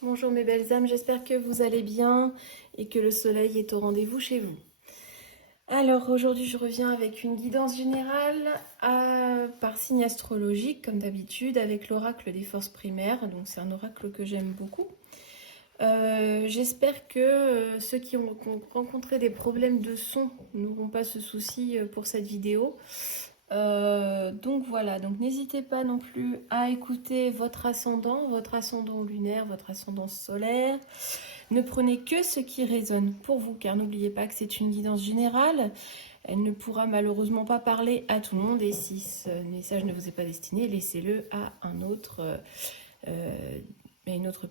Bonjour mes belles âmes, j'espère que vous allez bien et que le soleil est au rendez-vous chez vous. Alors aujourd'hui je reviens avec une guidance générale par signe astrologique comme d'habitude avec l'oracle des forces primaires, donc c'est un oracle que j'aime beaucoup. J'espère que ceux qui ont rencontré des problèmes de son n'auront pas ce souci pour cette vidéo. Donc voilà, donc n'hésitez pas non plus à écouter votre ascendant lunaire, votre ascendant solaire. Ne prenez que ce qui résonne pour vous, car n'oubliez pas que c'est une guidance générale. Elle ne pourra malheureusement pas parler à tout le monde, et si ce message ne vous est pas destiné, laissez-le à une autre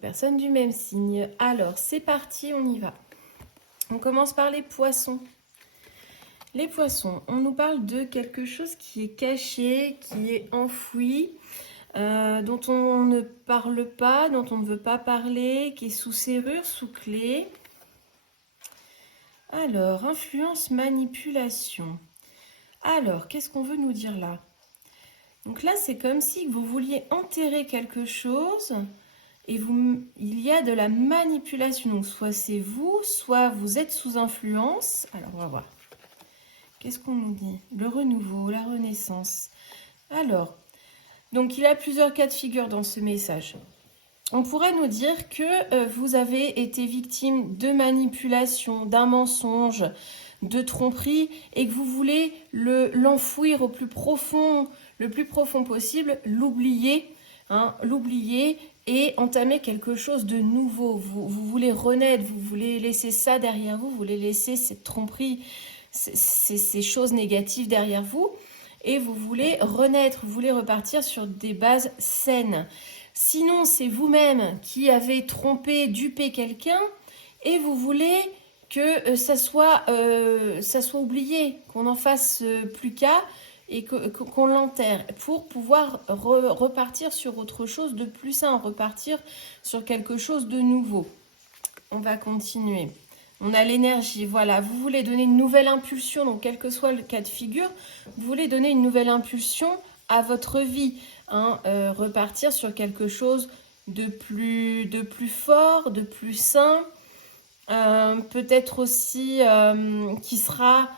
personne du même signe. Alors, c'est parti, on y va. On commence par les poissons. Les poissons, on nous parle de quelque chose qui est caché, qui est enfoui, dont on ne parle pas, dont on ne veut pas parler, qui est sous serrure, sous clé. Alors, influence, manipulation. Alors, qu'est-ce qu'on veut nous dire là? Donc là, c'est comme si vous vouliez enterrer quelque chose et il y a de la manipulation. Donc, soit c'est vous, soit vous êtes sous influence. Alors, on va voir. Qu'est-ce qu'on nous dit? Le renouveau, la renaissance. Alors, donc il y a plusieurs cas de figure dans ce message. On pourrait nous dire que vous avez été victime de manipulation, d'un mensonge, de tromperie, et que vous voulez l'enfouir au plus profond, le plus profond possible, l'oublier, l'oublier et entamer quelque chose de nouveau. Vous voulez renaître, vous voulez laisser ça derrière vous, vous voulez laisser cette tromperie, ces choses négatives derrière vous, et vous voulez renaître, vous voulez repartir sur des bases saines. Sinon, c'est vous-même qui avez trompé, dupé quelqu'un, et vous voulez que ça soit oublié, qu'on n'en fasse plus qu'à, et qu'on l'enterre, pour pouvoir repartir sur autre chose de plus sain, repartir sur quelque chose de nouveau. On va continuer. On a l'énergie, voilà, vous voulez donner une nouvelle impulsion, donc quel que soit le cas de figure, vous voulez donner une nouvelle impulsion à votre vie, repartir sur quelque chose de plus fort, de plus sain, peut-être aussi qui sera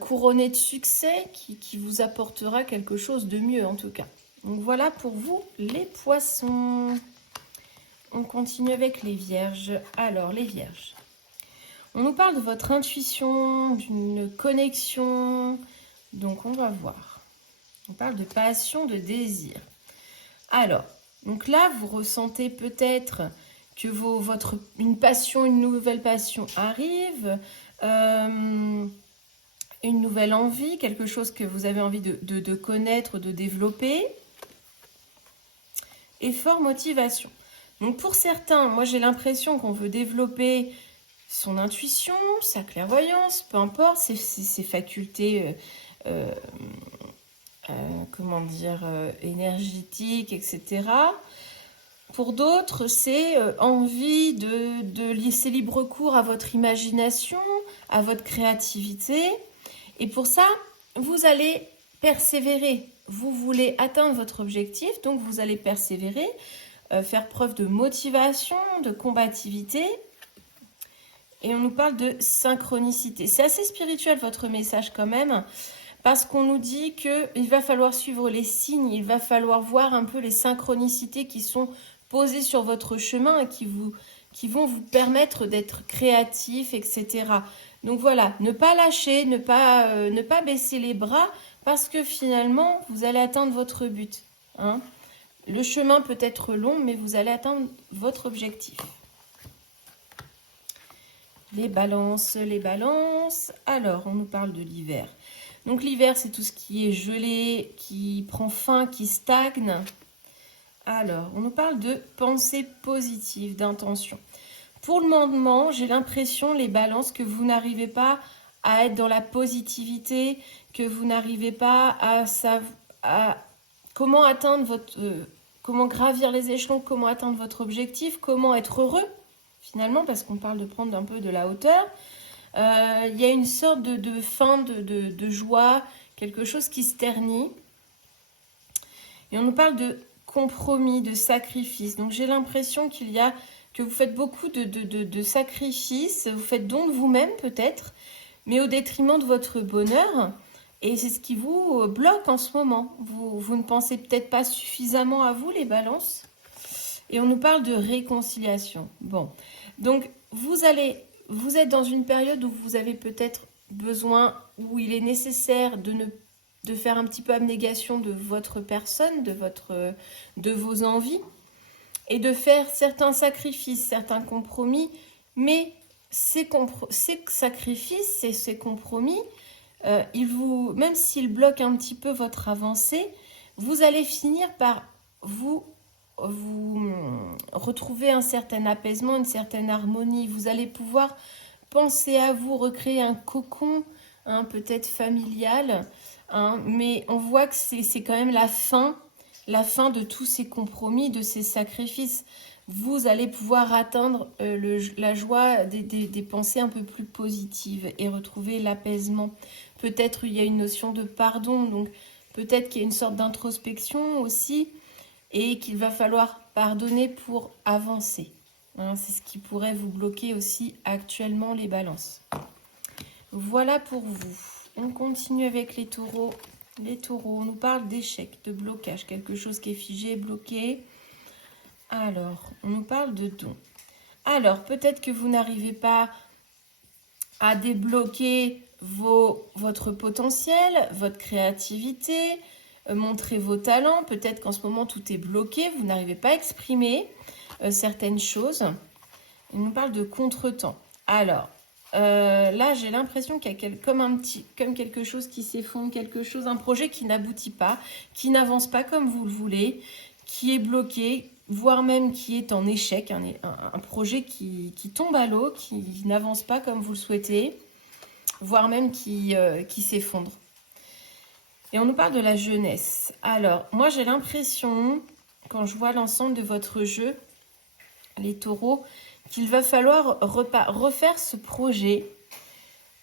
couronné de succès, qui vous apportera quelque chose de mieux en tout cas. Donc voilà pour vous les poissons. On continue avec les vierges. Alors les vierges. On nous parle de votre intuition, d'une connexion. Donc, on va voir. On parle de passion, de désir. Alors, donc là, vous ressentez peut-être que une passion, une nouvelle passion arrive, une nouvelle envie, quelque chose que vous avez envie de connaître, de développer. Et fort motivation. Donc, pour certains, moi, j'ai l'impression qu'on veut développer son intuition, sa clairvoyance, peu importe, ses facultés, énergétiques, etc. Pour d'autres, c'est envie de laisser libre cours à votre imagination, à votre créativité. Et pour ça, vous allez persévérer. Vous voulez atteindre votre objectif, donc vous allez persévérer, faire preuve de motivation, de combativité. Et on nous parle de synchronicité. C'est assez spirituel votre message quand même, parce qu'on nous dit qu'il va falloir suivre les signes, il va falloir voir un peu les synchronicités qui sont posées sur votre chemin et qui vont vous permettre d'être créatif, etc. Donc voilà, ne pas lâcher, ne pas baisser les bras, parce que finalement, vous allez atteindre votre but. Le chemin peut être long, mais vous allez atteindre votre objectif. Les balances. Alors, on nous parle de l'hiver. Donc l'hiver, c'est tout ce qui est gelé, qui prend fin, qui stagne. Alors, on nous parle de pensée positive, d'intention. Pour le moment, j'ai l'impression, les balances, que vous n'arrivez pas à être dans la positivité, que vous n'arrivez pas à comment atteindre comment gravir les échelons, comment atteindre votre objectif, comment être heureux. Finalement, parce qu'on parle de prendre un peu de la hauteur, il y a une sorte de fin de joie, quelque chose qui se ternit. Et on nous parle de compromis, de sacrifice. Donc j'ai l'impression qu'il y a que vous faites beaucoup de sacrifices, vous faites don de vous-même peut-être, mais au détriment de votre bonheur. Et c'est ce qui vous bloque en ce moment. Vous ne pensez peut-être pas suffisamment à vous, les balances. Et on nous parle de réconciliation. Bon, donc vous êtes dans une période où vous avez peut-être besoin, où il est nécessaire de faire un petit peu abnégation de votre personne, de vos envies, et de faire certains sacrifices, certains compromis, mais ces sacrifices et ces compromis, même s'ils bloquent un petit peu votre avancée, vous allez finir par vous retrouver un certain apaisement, une certaine harmonie. Vous allez pouvoir penser à vous, recréer un cocon, hein, peut-être familial, hein, mais on voit que c'est quand même la fin de tous ces compromis, de ces sacrifices. Vous allez pouvoir atteindre la joie des pensées un peu plus positives et retrouver l'apaisement. Peut-être il y a une notion de pardon, donc peut-être qu'il y a une sorte d'introspection aussi, et qu'il va falloir pardonner pour avancer. Hein, c'est ce qui pourrait vous bloquer aussi actuellement, les balances. Voilà pour vous. On continue avec les taureaux. Les taureaux, on nous parle d'échec, de blocage, quelque chose qui est figé, bloqué. Alors, on nous parle de don. Alors, peut-être que vous n'arrivez pas à débloquer votre potentiel, votre créativité, montrer vos talents. Peut-être qu'en ce moment, tout est bloqué, vous n'arrivez pas à exprimer certaines choses. On nous parle de contretemps. Alors, là, j'ai l'impression qu'il y a comme quelque chose qui s'effondre, un projet qui n'aboutit pas, qui n'avance pas comme vous le voulez, qui est bloqué, voire même qui est en échec, un projet qui tombe à l'eau, qui n'avance pas comme vous le souhaitez, voire même qui s'effondre. Et on nous parle de la jeunesse. Alors, moi j'ai l'impression, quand je vois l'ensemble de votre jeu, les taureaux, qu'il va falloir refaire ce projet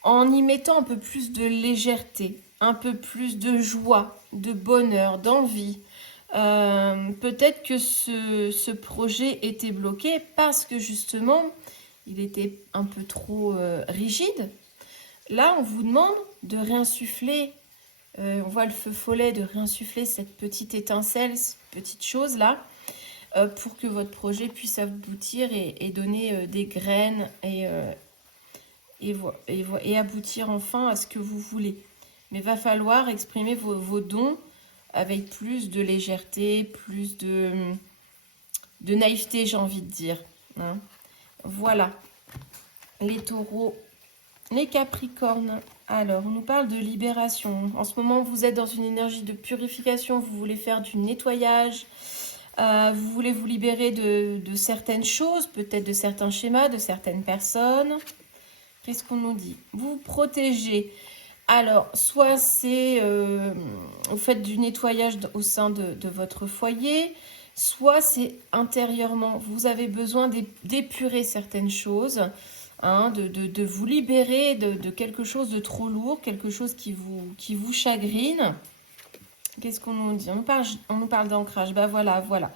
en y mettant un peu plus de légèreté, un peu plus de joie, de bonheur, d'envie. Peut-être que ce projet était bloqué parce que justement, il était un peu trop rigide. Là, on vous demande de réinsuffler, on voit le feu follet, de réinsuffler cette petite étincelle, cette petite chose-là, pour que votre projet puisse aboutir et donner des graines et aboutir enfin à ce que vous voulez. Mais il va falloir exprimer vos dons avec plus de légèreté, plus de naïveté, j'ai envie de dire. Hein. Voilà, les taureaux, les capricornes. Alors, on nous parle de libération. En ce moment, vous êtes dans une énergie de purification, vous voulez faire du nettoyage, vous voulez vous libérer de certaines choses, peut-être de certains schémas, de certaines personnes. Qu'est-ce qu'on nous dit? Vous protégez. Alors, soit c'est vous faites du nettoyage au sein de votre foyer, soit c'est intérieurement. Vous avez besoin d'épurer certaines choses, hein, de vous libérer de quelque chose de trop lourd, quelque chose qui vous chagrine. Qu'est-ce qu'on nous dit? On nous parle d'ancrage. Ben voilà.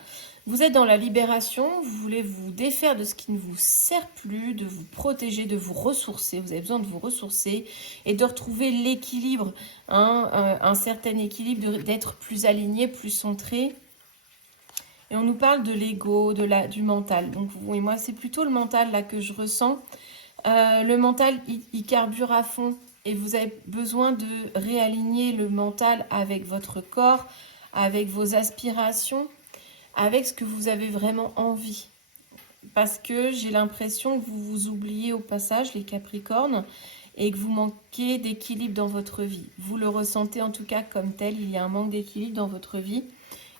Vous êtes dans la libération, vous voulez vous défaire de ce qui ne vous sert plus, de vous protéger, de vous ressourcer. Vous avez besoin de vous ressourcer et de retrouver l'équilibre, hein, un certain équilibre, d'être plus aligné, plus centré. Et on nous parle de l'ego, du mental. Donc oui, moi c'est plutôt le mental là que je ressens. Le mental, il carbure à fond et vous avez besoin de réaligner le mental avec votre corps, avec vos aspirations, avec ce que vous avez vraiment envie. Parce que j'ai l'impression que vous vous oubliez au passage, les Capricornes, et que vous manquez d'équilibre dans votre vie. Vous le ressentez en tout cas comme tel, il y a un manque d'équilibre dans votre vie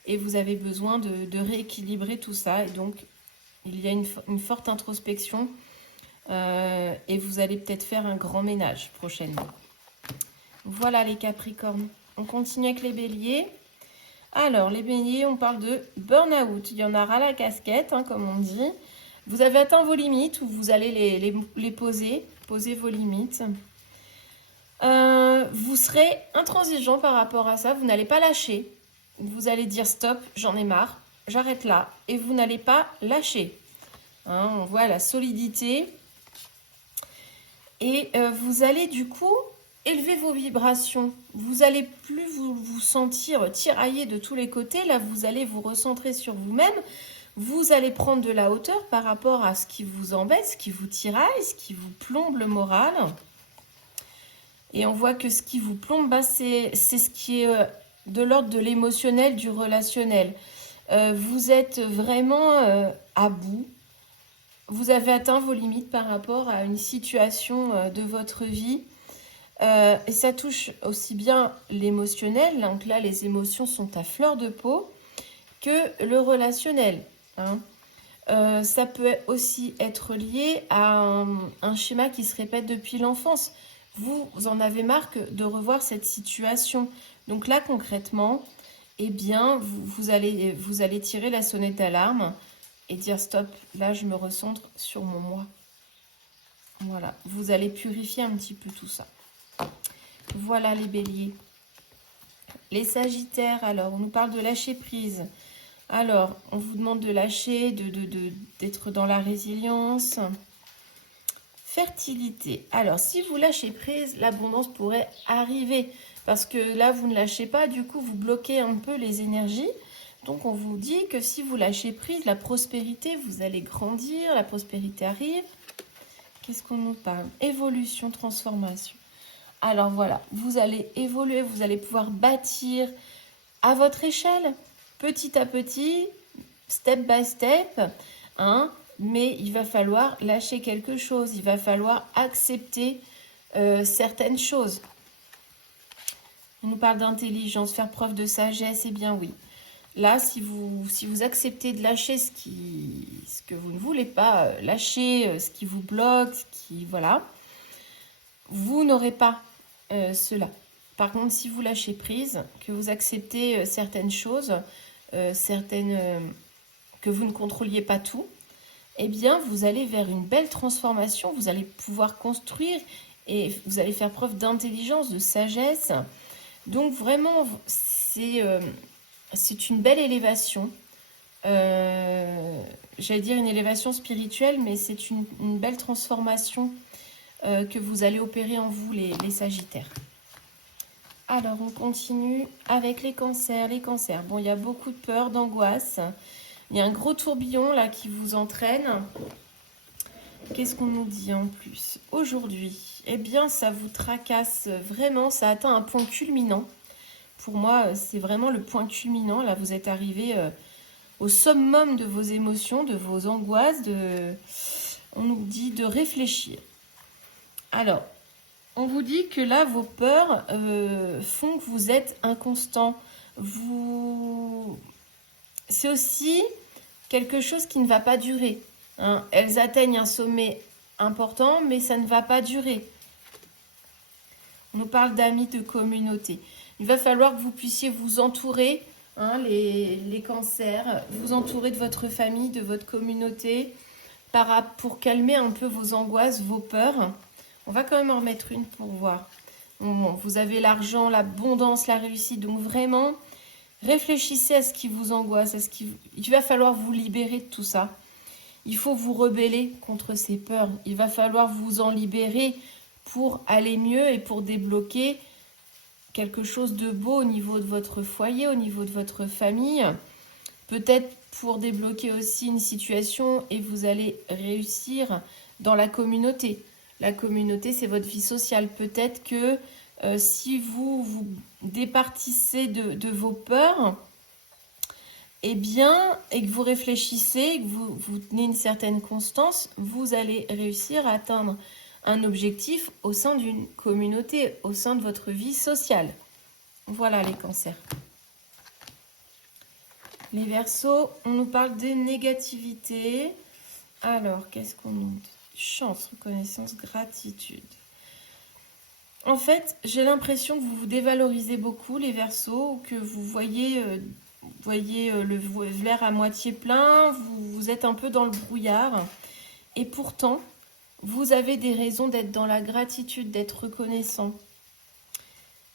et vous avez besoin de rééquilibrer tout ça. Et donc, il y a une forte introspection et vous allez peut-être faire un grand ménage prochainement. Voilà les Capricornes. On continue avec les Béliers. Alors, les Béliers, on parle de burn-out. Il y en a ras la casquette, hein, comme on dit. Vous avez atteint vos limites ou vous allez les poser vos limites. Vous serez intransigeant par rapport à ça. Vous n'allez pas lâcher. Vous allez dire stop, j'en ai marre, j'arrête là. Et vous n'allez pas lâcher. Hein, on voit la solidité. Et vous allez du coup élever vos vibrations. Vous allez plus vous sentir tiraillé de tous les côtés. Là, vous allez vous recentrer sur vous-même. Vous allez prendre de la hauteur par rapport à ce qui vous embête, ce qui vous tiraille, ce qui vous plombe le moral. Et on voit que ce qui vous plombe, c'est ce qui est de l'ordre de l'émotionnel, du relationnel. Vous êtes vraiment à bout. Vous avez atteint vos limites par rapport à une situation de votre vie. Et ça touche aussi bien l'émotionnel, donc là les émotions sont à fleur de peau, que le relationnel. Hein. Ça peut aussi être lié à un schéma qui se répète depuis l'enfance. Vous en avez marre de revoir cette situation. Donc là concrètement, eh bien, vous allez tirer la sonnette d'alarme et dire stop, là je me recentre sur mon moi. Voilà, vous allez purifier un petit peu tout ça. Voilà les béliers. Les sagittaires, alors on nous parle de lâcher prise. Alors, on vous demande de lâcher, d'être dans la résilience. Fertilité. Alors, si vous lâchez prise, l'abondance pourrait arriver. Parce que là, vous ne lâchez pas, du coup, vous bloquez un peu les énergies. Donc, on vous dit que si vous lâchez prise, la prospérité, vous allez grandir, la prospérité arrive. Qu'est-ce qu'on nous parle? Évolution, transformation. Alors, voilà, vous allez évoluer, vous allez pouvoir bâtir à votre échelle, petit à petit, step by step, hein, mais il va falloir lâcher quelque chose, il va falloir accepter certaines choses. On nous parle d'intelligence, faire preuve de sagesse, eh bien oui. Là, si vous acceptez de lâcher ce que vous ne voulez pas, lâcher ce qui vous bloque, voilà, vous n'aurez pas cela. Par contre, si vous lâchez prise, que vous acceptez certaines choses, que vous ne contrôliez pas tout, eh bien, vous allez vers une belle transformation, vous allez pouvoir construire et vous allez faire preuve d'intelligence, de sagesse. Donc, vraiment, c'est une belle élévation. J'allais dire une élévation spirituelle, mais c'est une belle transformation que vous allez opérer en vous, les Sagittaires. Alors, on continue avec les cancers. Les cancers, bon, il y a beaucoup de peur, d'angoisse. Il y a un gros tourbillon là qui vous entraîne. Qu'est-ce qu'on nous dit en plus? Aujourd'hui, eh bien, ça vous tracasse vraiment, ça atteint un point culminant. Pour moi, c'est vraiment le point culminant. Là, vous êtes arrivé au summum de vos émotions, de vos angoisses. On nous dit de réfléchir. Alors, on vous dit que là, vos peurs font que vous êtes inconstant. C'est aussi quelque chose qui ne va pas durer. Hein. Elles atteignent un sommet important, mais ça ne va pas durer. On nous parle d'amis, de communauté. Il va falloir que vous puissiez vous entourer, hein, les cancers, vous entourer de votre famille, de votre communauté, pour calmer un peu vos angoisses, vos peurs. On va quand même en remettre une pour voir. Bon, vous avez l'argent, l'abondance, la réussite. Donc vraiment, réfléchissez à ce qui vous angoisse. Il va falloir vous libérer de tout ça. Il faut vous rebeller contre ces peurs. Il va falloir vous en libérer pour aller mieux et pour débloquer quelque chose de beau au niveau de votre foyer, au niveau de votre famille. Peut-être pour débloquer aussi une situation et vous allez réussir dans la communauté. La communauté, c'est votre vie sociale. Peut-être que si vous départissez de vos peurs, eh bien, et que vous réfléchissez, que vous tenez une certaine constance, vous allez réussir à atteindre un objectif au sein d'une communauté, au sein de votre vie sociale. Voilà les cancers. Les Verseaux, on nous parle de négativité. Alors, qu'est-ce qu'on nous dit? Chance, reconnaissance, gratitude. En fait, j'ai l'impression que vous vous dévalorisez beaucoup, les Verseaux, ou que vous voyez le verre à moitié plein, vous êtes un peu dans le brouillard. Et pourtant, vous avez des raisons d'être dans la gratitude, d'être reconnaissant.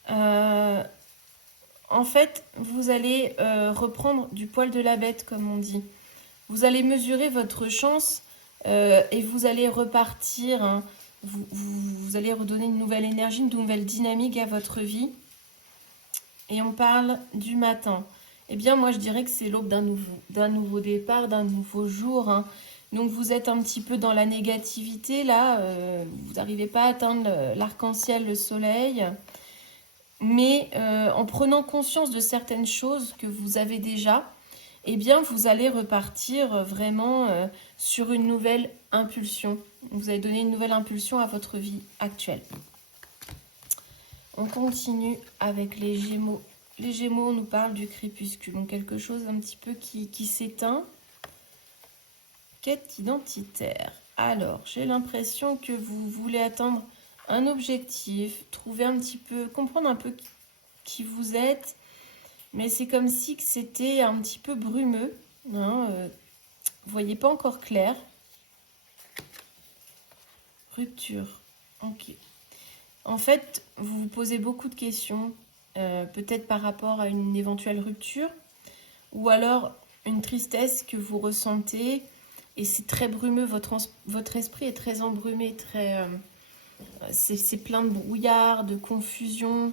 En fait, vous allez reprendre du poil de la bête, comme on dit. Vous allez mesurer votre chance et vous allez repartir, hein, vous allez redonner une nouvelle énergie, une nouvelle dynamique à votre vie. Et on parle du matin. Eh bien, moi, je dirais que c'est l'aube d'un nouveau départ, d'un nouveau jour, hein. Donc, vous êtes un petit peu dans la négativité, là. Vous n'arrivez pas à atteindre l'arc-en-ciel, le soleil. Mais en prenant conscience de certaines choses que vous avez déjà, eh bien, vous allez repartir vraiment sur une nouvelle impulsion. Vous allez donner une nouvelle impulsion à votre vie actuelle. On continue avec les Gémeaux. Les Gémeaux, on nous parle du crépuscule, donc quelque chose un petit peu qui s'éteint. Quête identitaire. Alors, j'ai l'impression que vous voulez atteindre un objectif, trouver un petit peu, comprendre un peu qui vous êtes, mais c'est comme si c'était un petit peu brumeux, hein, vous voyez pas encore clair. Rupture. Ok. En fait, vous vous posez beaucoup de questions, peut-être par rapport à une éventuelle rupture, ou alors une tristesse que vous ressentez, et c'est très brumeux, votre esprit est très embrumé, c'est plein de brouillard, de confusion,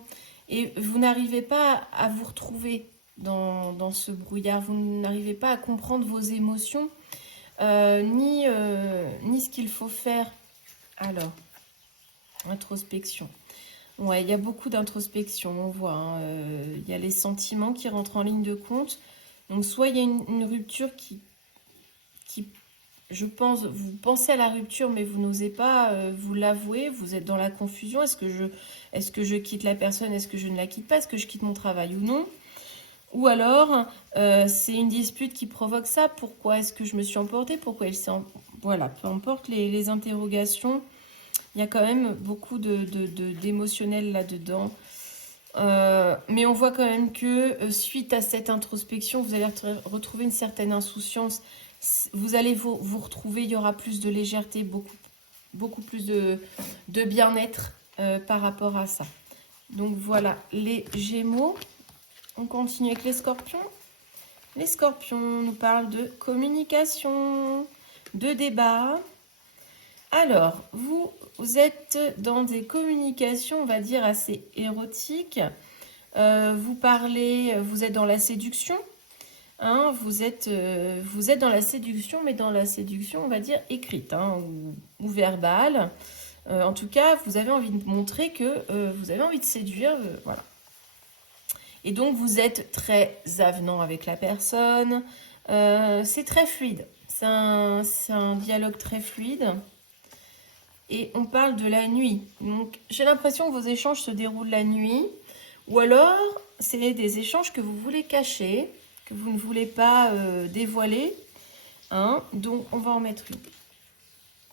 et vous n'arrivez pas à vous retrouver dans ce brouillard, vous n'arrivez pas à comprendre vos émotions, ni ce qu'il faut faire. Alors, introspection. Ouais, il y a beaucoup d'introspection, on voit, hein, il y a les sentiments qui rentrent en ligne de compte. Donc, soit il y a une rupture qui, je pense, vous pensez à la rupture, mais vous n'osez pas vous l'avouer, vous êtes dans la confusion. Est-ce que je quitte la personne, est-ce que je ne la quitte pas, est-ce que je quitte mon travail ou non? Ou alors, c'est une dispute qui provoque ça. Pourquoi est-ce que je me suis emportée? Pourquoi elle s'est... Voilà, peu importe les interrogations. Il y a quand même beaucoup d'émotionnel là-dedans. Mais on voit quand même que suite à cette introspection, vous allez retrouver une certaine insouciance. Vous allez vous retrouver, il y aura plus de légèreté, beaucoup plus de bien-être par rapport à ça. Donc voilà, les Gémeaux. On continue avec les Scorpions. Les Scorpions nous parlent de communication, de débat. Alors, vous êtes dans des communications, on va dire, assez érotiques. Vous êtes dans la séduction. Hein, vous êtes dans la séduction, mais dans la séduction, on va dire, écrite, hein, ou verbale. En tout cas, vous avez envie de montrer que vous avez envie de séduire. Voilà. Et donc, vous êtes très avenant avec la personne. C'est très fluide. C'est un dialogue très fluide. Et on parle de la nuit. Donc, j'ai l'impression que vos échanges se déroulent la nuit. Ou alors, c'est des échanges que vous voulez cacher, que vous ne voulez pas dévoiler. Hein, donc, on va en mettre une.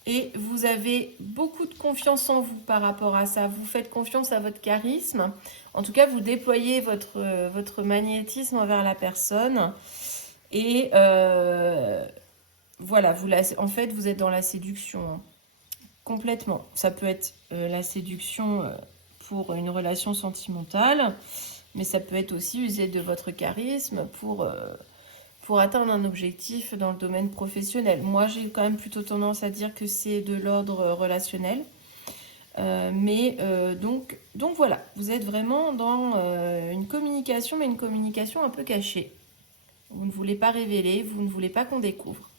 Et vous avez beaucoup de confiance en vous par rapport à ça. Vous faites confiance à votre charisme. En tout cas, vous déployez votre magnétisme envers la personne. Et voilà, en fait, vous êtes dans la séduction. Hein. Complètement. Ça peut être la séduction pour une relation sentimentale, mais ça peut être aussi user de votre charisme pour atteindre un objectif dans le domaine professionnel. Moi, j'ai quand même plutôt tendance à dire que c'est de l'ordre relationnel. Donc voilà, vous êtes vraiment dans une communication, mais une communication un peu cachée. Vous ne voulez pas révéler, vous ne voulez pas qu'on découvre.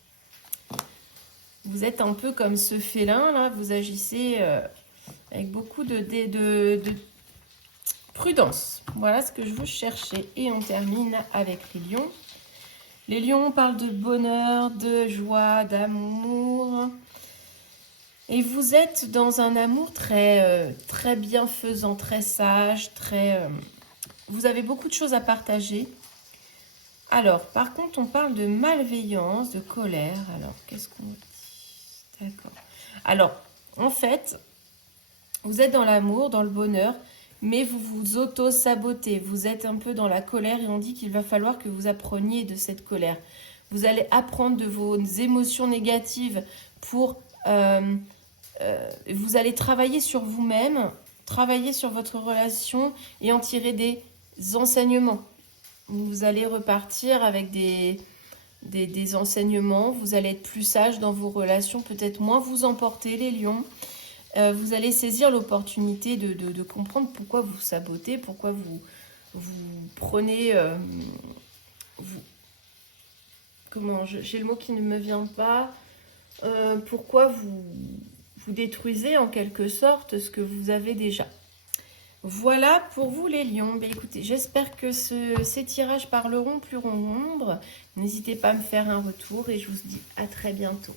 Vous êtes un peu comme ce félin, là, vous agissez avec beaucoup de prudence. Voilà ce que je vous cherchais. Et on termine avec les lions. Les lions parlent de bonheur, de joie, d'amour. Et vous êtes dans un amour très bienfaisant, très sage, vous avez beaucoup de choses à partager. Alors, par contre, on parle de malveillance, de colère. Alors, qu'est-ce qu'on dit? D'accord. Alors, en fait, vous êtes dans l'amour, dans le bonheur, mais vous vous auto-sabotez. Vous êtes un peu dans la colère et on dit qu'il va falloir que vous appreniez de cette colère. Vous allez apprendre de vos émotions négatives pour... vous allez travailler sur vous-même, travailler sur votre relation et en tirer des enseignements. Vous allez repartir avec des enseignements. Vous allez être plus sage dans vos relations, peut-être moins vous emporter, les lions. Vous allez saisir l'opportunité de comprendre pourquoi vous sabotez, pourquoi vous prenez... j'ai le mot qui ne me vient pas. Pourquoi vous détruisez en quelque sorte ce que vous avez déjà. Voilà pour vous les lions. Ben, écoutez, j'espère que ces tirages parleront plus rond nombre. N'hésitez pas à me faire un retour et je vous dis à très bientôt.